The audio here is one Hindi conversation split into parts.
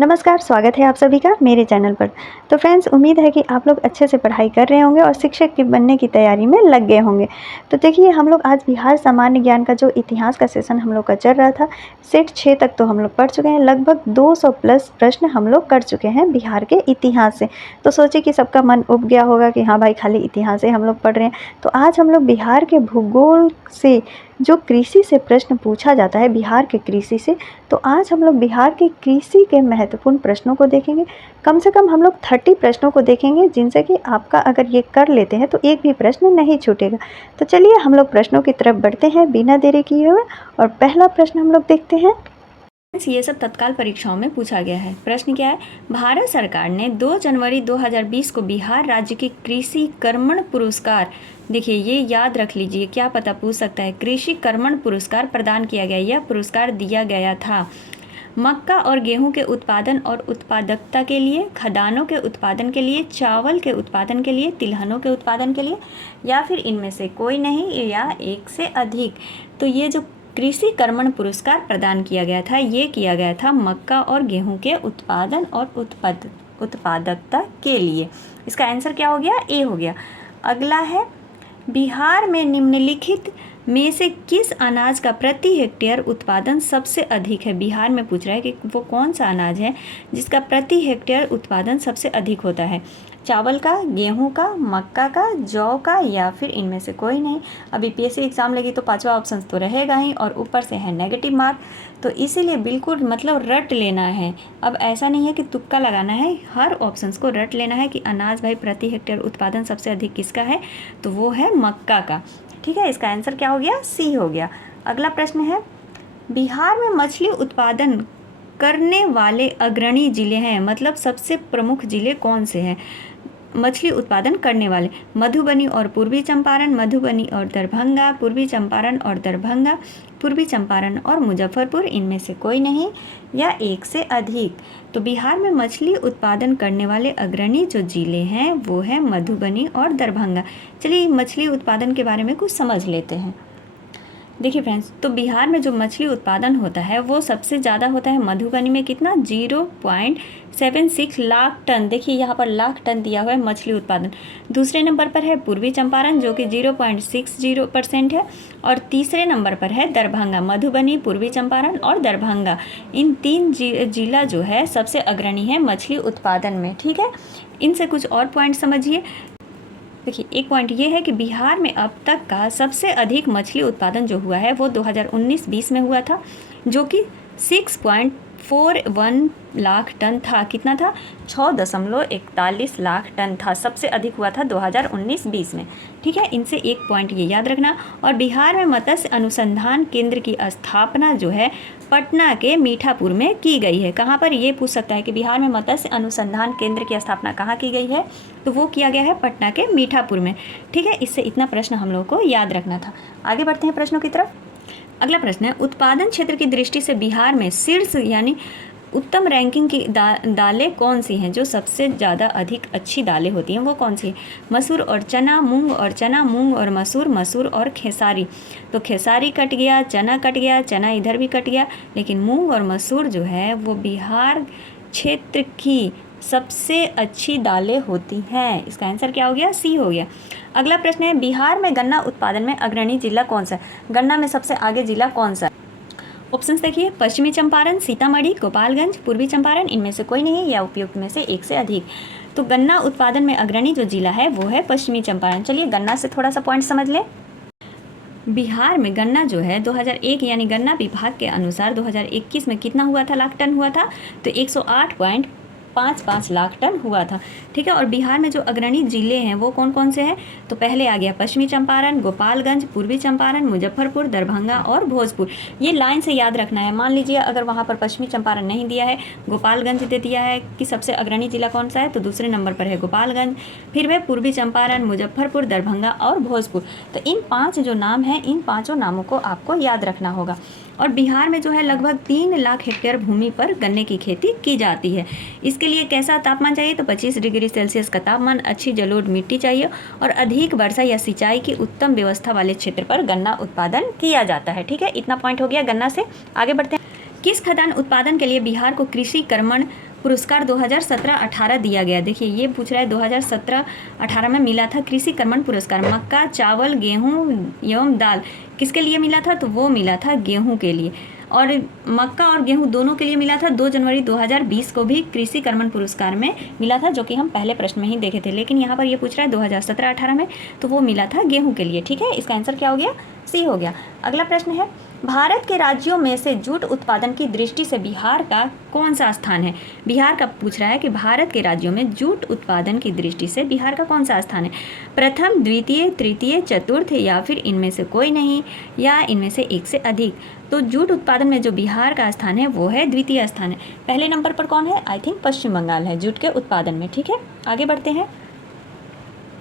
नमस्कार, स्वागत है आप सभी का मेरे चैनल पर। तो फ्रेंड्स, उम्मीद है कि आप लोग अच्छे से पढ़ाई कर रहे होंगे और शिक्षक की बनने की तैयारी में लग गए होंगे। तो देखिए, हम लोग आज बिहार सामान्य ज्ञान का जो इतिहास का सेशन हम लोग का चल रहा था, सेट 6 तक तो हम लोग पढ़ चुके हैं। लगभग 200 प्लस प्रश्न हम लोग कर चुके हैं बिहार के इतिहास से। तो सोचे कि सबका मन उब गया होगा कि हाँ भाई, खाली इतिहास ही हम लोग पढ़ रहे हैं। तो आज हम लोग बिहार के भूगोल से जो कृषि से प्रश्न पूछा जाता है, बिहार के कृषि से, तो आज हम लोग बिहार के कृषि के महत्वपूर्ण प्रश्नों को देखेंगे। कम से कम हम लोग 30 प्रश्नों को देखेंगे, जिनसे कि आपका अगर ये कर लेते हैं तो एक भी प्रश्न नहीं छूटेगा। तो चलिए हम लोग प्रश्नों की तरफ बढ़ते हैं बिना देरी किए हुए, और पहला प्रश्न हम लोग देखते हैं। ये सब तत्काल परीक्षाओं में पूछा गया है। प्रश्न क्या है? भारत सरकार ने 2 जनवरी 2020 को बिहार राज्य के कृषि कर्मण पुरस्कार, देखिए ये याद रख लीजिए, क्या पता पूछ सकता है, कृषि कर्मण पुरस्कार प्रदान किया गया। यह पुरस्कार दिया गया था मक्का और गेहूं के उत्पादन और उत्पादकता के लिए, खदानों के उत्पादन के लिए, चावल के उत्पादन के लिए, तिलहनों के उत्पादन के लिए, या फिर इनमें से कोई नहीं या एक से अधिक। तो ये जो कृषि कर्मण पुरस्कार प्रदान किया गया था, ये किया गया था मक्का और गेहूं के उत्पादन और उत्पादकता के लिए। इसका आंसर क्या हो गया? ए हो गया। अगला है, बिहार में निम्नलिखित में से किस अनाज का प्रति हेक्टेयर उत्पादन सबसे अधिक है? बिहार में पूछ रहा है कि वो कौन सा अनाज है जिसका प्रति हेक्टेयर उत्पादन सबसे अधिक होता है। चावल का, गेहूं का, मक्का का, जौ का, या फिर इनमें से कोई नहीं। अब यूपीएससी एग्जाम लगी तो पांचवा ऑप्शन तो रहेगा ही, और ऊपर से है नेगेटिव मार्क, तो इसीलिए बिल्कुल मतलब रट लेना है। अब ऐसा नहीं है कि तुक्का लगाना है, हर ऑप्शंस को रट लेना है कि अनाज भाई प्रति हेक्टेयर उत्पादन सबसे अधिक किसका है, तो वो है मक्का का। ठीक है, इसका आंसर क्या हो गया? सी हो गया। अगला प्रश्न है, बिहार में मछली उत्पादन करने वाले अग्रणी जिले हैं, मतलब सबसे प्रमुख जिले कौन से हैं मछली उत्पादन करने वाले? मधुबनी और पूर्वी चंपारण, मधुबनी और दरभंगा, पूर्वी चंपारण और दरभंगा, पूर्वी चंपारण और मुजफ्फरपुर, इनमें से कोई नहीं या एक से अधिक। तो बिहार में मछली उत्पादन करने वाले अग्रणी जो जिले हैं वो है मधुबनी और दरभंगा। चलिए मछली उत्पादन के बारे में कुछ समझ लेते हैं। देखिए फ्रेंड्स, तो बिहार में जो मछली उत्पादन होता है वो सबसे ज़्यादा होता है मधुबनी में। कितना? 0.76 लाख टन। देखिए यहाँ पर लाख टन दिया हुआ है मछली उत्पादन। दूसरे नंबर पर है पूर्वी चंपारण जो कि 0.60% है, और तीसरे नंबर पर है दरभंगा। मधुबनी, पूर्वी चंपारण और दरभंगा, इन 3 जिला जो है सबसे अग्रणी है मछली उत्पादन में। ठीक है, इनसे कुछ और पॉइंट समझिए। देखिए एक पॉइंट ये है कि बिहार में अब तक का सबसे अधिक मछली उत्पादन जो हुआ है वो 2019-20 में हुआ था, जो कि 6.41 लाख टन था। कितना था? 6.41 लाख टन था। सबसे अधिक हुआ था 2019-20 में। ठीक है, इनसे एक पॉइंट ये याद रखना। और बिहार में मत्स्य अनुसंधान केंद्र की स्थापना जो है पटना के मीठापुर में की गई है। कहाँ पर? ये पूछ सकता है कि बिहार में मत्स्य अनुसंधान केंद्र की स्थापना कहाँ की गई है, तो वो किया गया है पटना के मीठापुर में। ठीक है, इससे इतना प्रश्न हम लोग को याद रखना था। आगे बढ़ते हैं प्रश्नों की तरफ। अगला प्रश्न है, उत्पादन क्षेत्र की दृष्टि से बिहार में शीर्ष यानी उत्तम रैंकिंग की दालें कौन सी हैं? जो सबसे ज़्यादा अधिक अच्छी दालें होती हैं वो कौन सी? मसूर और चना, मूंग और चना, मूंग और मसूर, मसूर और खेसारी। तो खेसारी कट गया, चना कट गया, चना इधर भी कट गया, लेकिन मूंग और मसूर जो है वो बिहार क्षेत्र की सबसे अच्छी दालें होती हैं। इसका आंसर क्या हो गया? सी हो गया। अगला प्रश्न है, बिहार में गन्ना उत्पादन में अग्रणी जिला कौन सा है? गन्ना में सबसे आगे जिला कौन सा है? ऑप्शंस देखिए, पश्चिमी चंपारण, सीतामढ़ी, गोपालगंज, पूर्वी चंपारण, इनमें से कोई नहीं या उपयुक्त में से एक से अधिक। तो गन्ना उत्पादन में अग्रणी जो जिला है वो है पश्चिमी चंपारण। चलिए गन्ना से थोड़ा सा पॉइंट समझ लें। बिहार में गन्ना जो है 2001 यानी गन्ना विभाग के अनुसार 2021 में कितना हुआ था? लाख टन हुआ था। तो 108.55 लाख टन हुआ था। ठीक है, और बिहार में जो अग्रणी जिले हैं वो कौन कौन से हैं? तो पहले आ गया पश्चिमी चंपारण, गोपालगंज, पूर्वी चंपारण, मुजफ्फरपुर, दरभंगा और भोजपुर। ये लाइन से याद रखना है। मान लीजिए अगर वहाँ पर पश्चिमी चंपारण नहीं दिया है, गोपालगंज दे दिया है कि सबसे अग्रणी जिला कौन सा है, तो दूसरे नंबर पर है गोपालगंज, फिर है पूर्वी चंपारण, मुजफ्फरपुर, दरभंगा और भोजपुर। तो इन 5 जो नाम हैं, इन 5 नामों को आपको याद रखना होगा। और बिहार में जो है लगभग 3 लाख हेक्टेयर भूमि पर गन्ने की खेती की जाती है। इसके लिए कैसा तापमान चाहिए? तो 25 डिग्री सेल्सियस का तापमान, अच्छी जलोढ़ मिट्टी चाहिए और अधिक वर्षा या सिंचाई की उत्तम व्यवस्था वाले क्षेत्र पर गन्ना उत्पादन किया जाता है। ठीक है, इतना पॉइंट हो गया गन्ना से। आगे बढ़ते हैं। किस खदान उत्पादन के लिए बिहार को कृषि कर्मण पुरस्कार 2017-18 दिया गया। देखिए ये पूछ रहा है 2017-18 में मिला था कृषि कर्मण पुरस्कार मक्का, चावल, गेहूं एवं दाल, किसके लिए मिला था? तो वो मिला था गेहूं के लिए। और मक्का और गेहूं दोनों के लिए मिला था। 2 जनवरी 2020 को भी कृषि कर्मण पुरस्कार में मिला था, जो कि हम पहले प्रश्न में ही देखे थे, लेकिन यहाँ पर ये पूछ रहा है 2017-18 में, तो वो मिला था गेहूं के लिए। ठीक है, इसका आंसर क्या हो गया? सी हो गया। अगला प्रश्न है, भारत के राज्यों में से जूट उत्पादन की दृष्टि से बिहार का कौन सा स्थान है? बिहार का पूछ रहा है कि भारत के राज्यों में जूट उत्पादन की दृष्टि से बिहार का कौन सा स्थान है? प्रथम, द्वितीय, तृतीय, चतुर्थ, या फिर इनमें से कोई नहीं, या इनमें से एक से अधिक? तो जूट उत्पादन में जो बिहार का स्थान है वो है द्वितीय स्थान है। पहले नंबर पर कौन है? आई थिंक पश्चिम बंगाल है जूट के उत्पादन में। ठीक है, आगे बढ़ते हैं।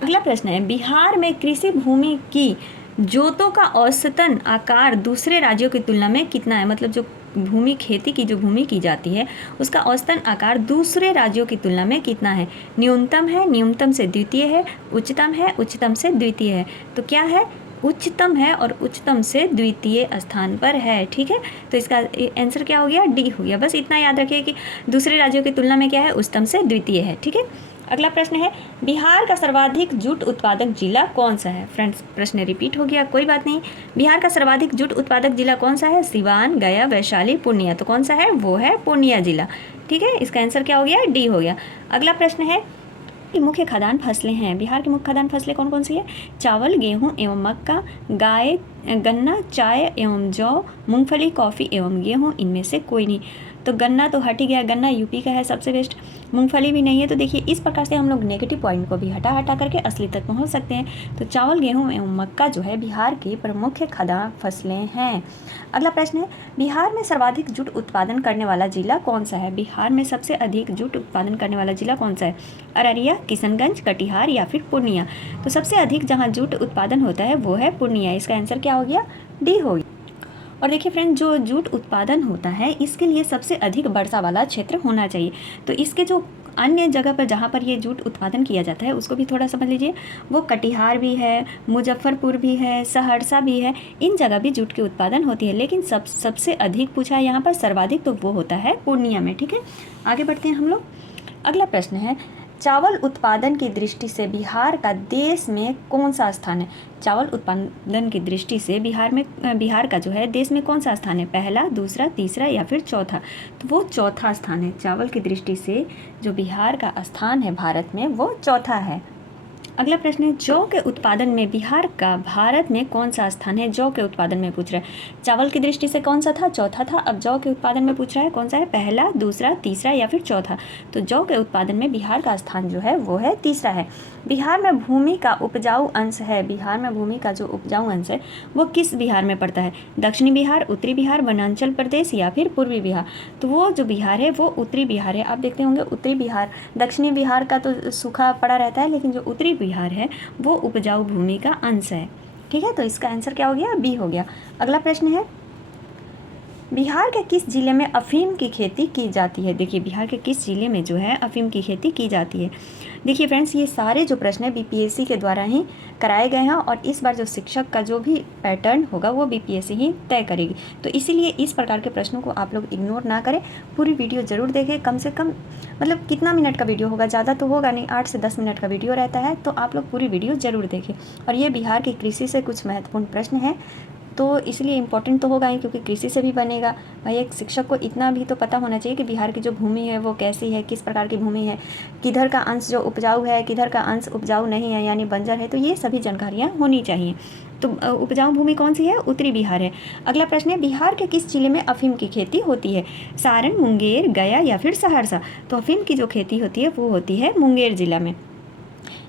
अगला प्रश्न है, बिहार में कृषि भूमि की जोतों का औसतन आकार दूसरे राज्यों की तुलना में कितना है? मतलब जो भूमि, खेती की जो भूमि की जाती है उसका औसतन आकार दूसरे राज्यों की तुलना में कितना है? न्यूनतम है, न्यूनतम से द्वितीय है, उच्चतम है, उच्चतम से द्वितीय है। तो क्या है? उच्चतम है और उच्चतम से द्वितीय स्थान पर है। ठीक है, तो इसका आंसर क्या हो गया? डी हो गया। बस इतना याद रखिए कि दूसरे राज्यों की तुलना में क्या है? उच्चतम से द्वितीय है। ठीक है, अगला प्रश्न है, बिहार का सर्वाधिक जूट उत्पादक जिला कौन सा है? फ्रेंड्स प्रश्न रिपीट हो गया, कोई बात नहीं। बिहार का सर्वाधिक जूट उत्पादक जिला कौन सा है? सिवान, गया, वैशाली, पूर्णिया। तो कौन सा है? वो है पूर्णिया जिला। ठीक है, इसका आंसर क्या हो गया? डी हो गया। अगला प्रश्न है कि मुख्य खाद्यान्न फसलें हैं। बिहार की मुख्य खाद्यान्न फसलें कौन कौन सी है? चावल, गेहूं एवं मक्का, गाय, गन्ना, चाय एवं जौ, मूंगफली, कॉफ़ी एवं गेहूं, इनमें से कोई नहीं। तो गन्ना तो हट ही गया, गन्ना यूपी का है सबसे बेस्ट। मूंगफली भी नहीं है। तो देखिए इस प्रकार से हम लोग नेगेटिव पॉइंट को भी हटा हटा करके असली तक पहुंच सकते हैं। तो चावल, गेहूं एवं मक्का जो है बिहार की प्रमुख खाद्यान्न फसलें हैं। अगला प्रश्न है, बिहार में सर्वाधिक जूट उत्पादन करने वाला जिला कौन सा है? बिहार में सबसे अधिक जूट उत्पादन करने वाला जिला कौन सा है? अररिया, किशनगंज, कटिहार या फिर पूर्णिया? तो सबसे अधिक जहाँ जूट उत्पादन होता है वो है पूर्णिया। इसका आंसर क्या हो गया? डी हो गया। और देखिए फ्रेंड, जो जूट उत्पादन होता है इसके लिए सबसे अधिक वर्षा वाला क्षेत्र होना चाहिए। तो इसके जो अन्य जगह पर जहाँ पर ये जूट उत्पादन किया जाता है उसको भी थोड़ा समझ लीजिए। वो कटिहार भी है, मुजफ्फरपुर भी है, सहरसा भी है, इन जगह भी जूट की उत्पादन होती है। लेकिन सबसे अधिक पूछा है यहाँ पर सर्वाधिक, तो वो होता है पूर्णिया में। ठीक है, आगे बढ़ते हैं हम लोग। अगला प्रश्न है, चावल उत्पादन की दृष्टि से बिहार का देश में कौन सा स्थान है? चावल उत्पादन की दृष्टि से बिहार का जो है देश में कौन सा स्थान है? पहला, दूसरा, तीसरा या फिर चौथा? तो वो चौथा स्थान है। चावल की दृष्टि से जो बिहार का स्थान है भारत में वो चौथा है। अगला प्रश्न है, जौ के उत्पादन में बिहार का भारत में कौन सा स्थान है? जौ के उत्पादन में पूछ रहा है। चावल की दृष्टि से कौन सा था? चौथा था। अब जौ के उत्पादन में पूछ रहा है कौन सा है? पहला, दूसरा, तीसरा या फिर चौथा? तो जौ के उत्पादन में बिहार का स्थान जो है वो है तीसरा है। बिहार में भूमि का उपजाऊ अंश है, बिहार में भूमि का जो उपजाऊ अंश है वो किस बिहार में पड़ता है? दक्षिणी बिहार, उत्तरी बिहार, वनांचल प्रदेश या फिर पूर्वी बिहार? तो वो जो बिहार है वो उत्तरी बिहार है। आप देखते होंगे उत्तरी बिहार, दक्षिणी बिहार का तो सूखा पड़ा रहता है, लेकिन जो उत्तरी बिहार है वो उपजाऊ भूमि का अंश है। ठीक है, तो इसका आंसर क्या हो गया? बी हो गया। अगला प्रश्न है, बिहार के किस जिले में अफीम की खेती की जाती है? देखिए बिहार के किस जिले में जो है अफीम की खेती की जाती है? देखिए फ्रेंड्स, ये सारे जो प्रश्न है बीपीएससी के द्वारा ही कराए गए हैं और इस बार जो शिक्षक का जो भी पैटर्न होगा वो बीपीएससी ही तय करेगी। तो इसीलिए इस प्रकार के प्रश्नों को आप लोग इग्नोर ना करें, पूरी वीडियो ज़रूर देखें। कम से कम मतलब कितना मिनट का वीडियो होगा, ज़्यादा तो होगा नहीं, 8 से 10 मिनट का वीडियो रहता है, तो आप लोग पूरी वीडियो ज़रूर देखें। और ये बिहार की कृषि से कुछ महत्वपूर्ण प्रश्न हैं, तो इसलिए इम्पोर्टेंट तो होगा ही क्योंकि कृषि से भी बनेगा। भाई एक शिक्षक को इतना भी तो पता होना चाहिए कि बिहार की जो भूमि है वो कैसी है, किस प्रकार की भूमि है, किधर का अंश जो उपजाऊ है, किधर का अंश उपजाऊ नहीं है यानी बंजर है, तो ये सभी जानकारियाँ होनी चाहिए। तो उपजाऊ भूमि कौन सी है? उत्तरी बिहार है। अगला प्रश्न है, बिहार के किस जिले में अफीम की खेती होती है? सारण, मुंगेर, गया या फिर सहरसा? तो अफीम की जो खेती होती है वो होती है मुंगेर जिला में।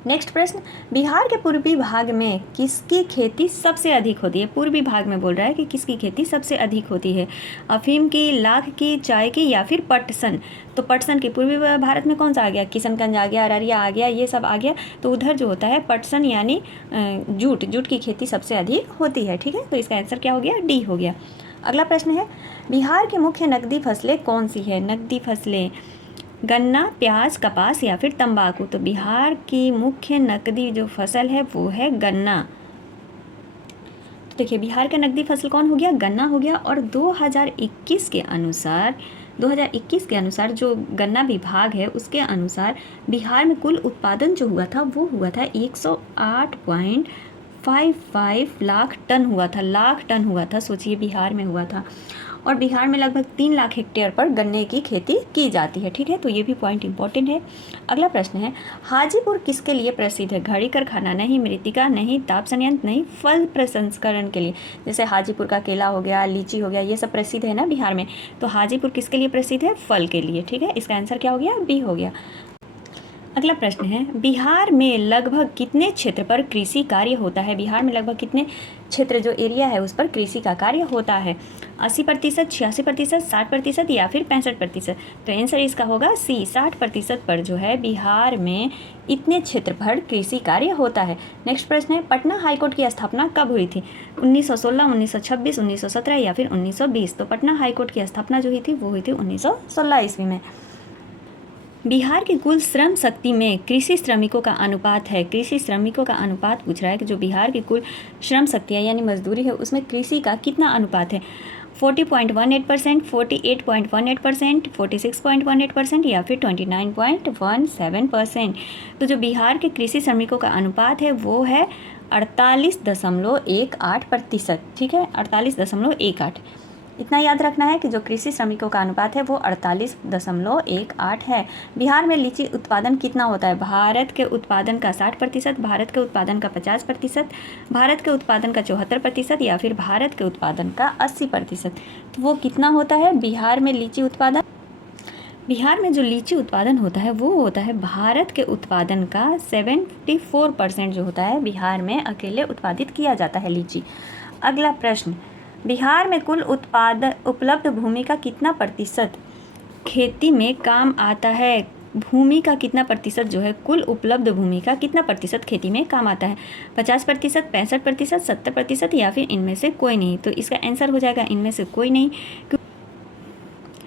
नेक्स्ट प्रश्न, बिहार के पूर्वी भाग में किसकी खेती सबसे अधिक होती है? पूर्वी भाग में बोल रहा है कि किसकी खेती सबसे अधिक होती है? अफीम की, लाख की, चाय की या फिर पटसन? तो पटसन की पूर्वी भारत में कौन सा आ गया? किशनगंज आ गया, अररिया आ गया, ये सब आ गया। तो उधर जो होता है पटसन यानी जूट की खेती सबसे अधिक होती है। ठीक है, तो इसका आंसर क्या हो गया? डी हो गया। अगला प्रश्न है, बिहार की मुख्य नकदी फसलें कौन सी है? नकदी फसलें गन्ना, प्याज, कपास या फिर तंबाकू? तो बिहार की मुख्य नकदी जो फसल है वो है गन्ना। तो देखिए बिहार का नकदी फसल कौन हो गया? गन्ना हो गया। और 2021 के अनुसार 2021 के अनुसार जो गन्ना विभाग है उसके अनुसार बिहार में कुल उत्पादन जो हुआ था वो हुआ था 108.55 लाख टन हुआ था। सोचिए बिहार में हुआ था, और बिहार में लगभग 3 लाख हेक्टेयर पर गन्ने की खेती की जाती है। ठीक है, तो ये भी पॉइंट इंपॉर्टेंट है। अगला प्रश्न है, हाजीपुर किसके लिए प्रसिद्ध है? घड़ी कारखाना नहीं, मृतिका नहीं, ताप संयंत्र नहीं, फल प्रसंस्करण के लिए। जैसे हाजीपुर का केला हो गया, लीची हो गया, ये सब प्रसिद्ध है ना बिहार में। तो हाजीपुर किसके लिए प्रसिद्ध है? फल के लिए। ठीक है, इसका आंसर क्या हो गया? बी हो गया। अगला प्रश्न है, बिहार में लगभग कितने क्षेत्र पर कृषि कार्य होता है? बिहार में लगभग कितने क्षेत्र जो एरिया है उस पर कृषि का कार्य होता है? 80%, 86%, 60% या फिर 65%? तो आंसर इसका होगा सी, 60% पर जो है बिहार में इतने क्षेत्र पर कृषि कार्य होता है। नेक्स्ट प्रश्न है, पटना हाईकोर्ट की स्थापना कब हुई थी? 1916, 1926, 1917 या फिर 1920? तो पटना हाईकोर्ट की स्थापना जो हुई थी वो हुई थी 1916 ईस्वी में। बिहार की कुल श्रम शक्ति में कृषि श्रमिकों का अनुपात है। कृषि श्रमिकों का अनुपात पूछ रहा है कि जो बिहार की कुल श्रम शक्ति है यानी मजदूरी है उसमें कृषि का कितना अनुपात है? 40.18%, 48.18%, 46.18% या फिर 29.17%? तो जो बिहार के कृषि श्रमिकों का अनुपात है वो है 48.18%। ठीक है, 48.18। इतना याद रखना है कि जो कृषि श्रमिकों का अनुपात है वो 48.18 है। बिहार में लीची उत्पादन कितना होता है? भारत के उत्पादन का 60%, भारत के उत्पादन का 50%, भारत के उत्पादन का 74% या फिर भारत के उत्पादन का 80%? तो वो कितना होता है बिहार में लीची उत्पादन? बिहार में जो लीची उत्पादन होता है वो होता है भारत के उत्पादन का 74% जो होता है बिहार में अकेले उत्पादित किया जाता है लीची। अगला प्रश्न, बिहार में कुल उपलब्ध भूमि का कितना प्रतिशत खेती में काम आता है? भूमि का कितना प्रतिशत जो है, कुल उपलब्ध भूमि का कितना प्रतिशत खेती में काम आता है? 50%, 65%, 70% या फिर इनमें से कोई नहीं? तो इसका आंसर हो जाएगा इनमें से कोई नहीं।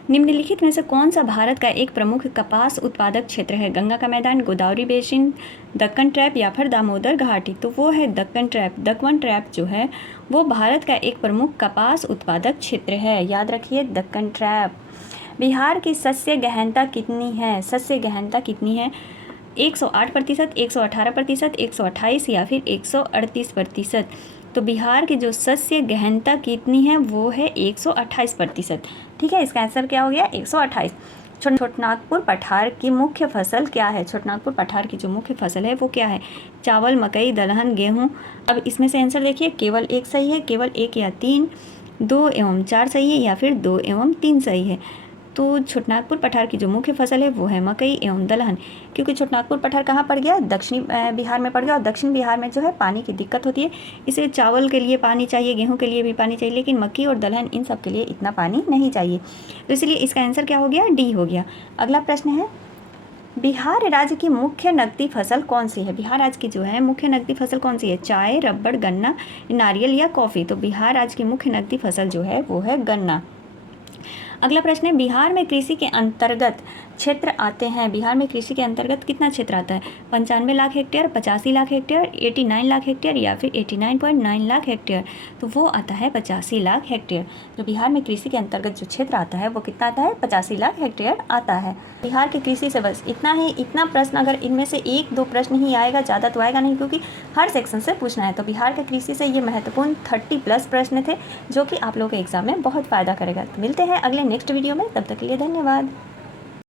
निम्नलिखित में से कौन सा भारत का एक प्रमुख कपास उत्पादक क्षेत्र है? गंगा का मैदान, गोदावरी बेसिन, दक्कन ट्रैप या फिर दामोदर घाटी? तो वो है दक्कन ट्रैप। दक्कन ट्रैप जो है वो भारत का एक प्रमुख कपास उत्पादक क्षेत्र है। याद रखिए दक्कन ट्रैप। बिहार की शस्य गहनता कितनी है? शस्य गहनता कितनी है? 108%, 118%, 128 या फिर 138%? तो बिहार की जो शस्य गहनता कितनी है वो है 128%। ठीक है, इसका आंसर क्या हो गया? 128। छोटनागपुर पठार की मुख्य फसल क्या है? छोटनागपुर पठार की जो मुख्य फसल है वो क्या है? चावल, मकई, दलहन, गेहूँ? अब इसमें से आंसर देखिए, केवल एक सही है, केवल 1 या 3, 2 एवं 4 सही है या फिर 2 एवं 3 सही है। तो छोटनागपुर पठार की जो मुख्य फसल है वो है मकई एवं दलहन, क्योंकि छोटनागपुर पठार कहाँ पड़ गया? दक्षिणी बिहार में पड़ गया, और दक्षिण बिहार में जो है पानी की दिक्कत होती है, इसलिए चावल के लिए पानी चाहिए, गेहूं के लिए भी पानी चाहिए, लेकिन मक्की और दलहन इन सब के लिए इतना पानी नहीं चाहिए। तो इसलिए इसका आंसर क्या हो गया? डी हो गया। अगला प्रश्न है, बिहार राज्य की मुख्य नकदी फसल कौन सी है? बिहार राज्य की जो है मुख्य नकदी फसल कौन सी है? चाय, रबड़, गन्ना, नारियल या कॉफ़ी? तो बिहार राज्य की मुख्य नकदी फसल जो है वो है गन्ना। अगला प्रश्न है, बिहार में कृषि के अंतर्गत क्षेत्र आते हैं। बिहार में कृषि के अंतर्गत कितना क्षेत्र आता है? 95 lakh hectare, 85 lakh hectare, 89 lakh hectare या फिर 89.9 लाख हेक्टेयर? तो वो आता है 85 लाख हेक्टेयर। जो बिहार में कृषि के अंतर्गत जो क्षेत्र आता है वो कितना आता है? 85 लाख हेक्टेयर आता है। बिहार की कृषि से बस इतना ही। इतना प्रश्न अगर इनमें से 1-2 प्रश्न ही आएगा, ज़्यादा तो आएगा नहीं, क्योंकि हर सेक्शन से पूछना है। तो बिहार के कृषि से ये महत्वपूर्ण 30+ प्रश्न थे जो कि आप लोगों के एग्जाम में बहुत फ़ायदा करेगा। तो मिलते हैं अगले नेक्स्ट वीडियो में, तब तक के लिए धन्यवाद।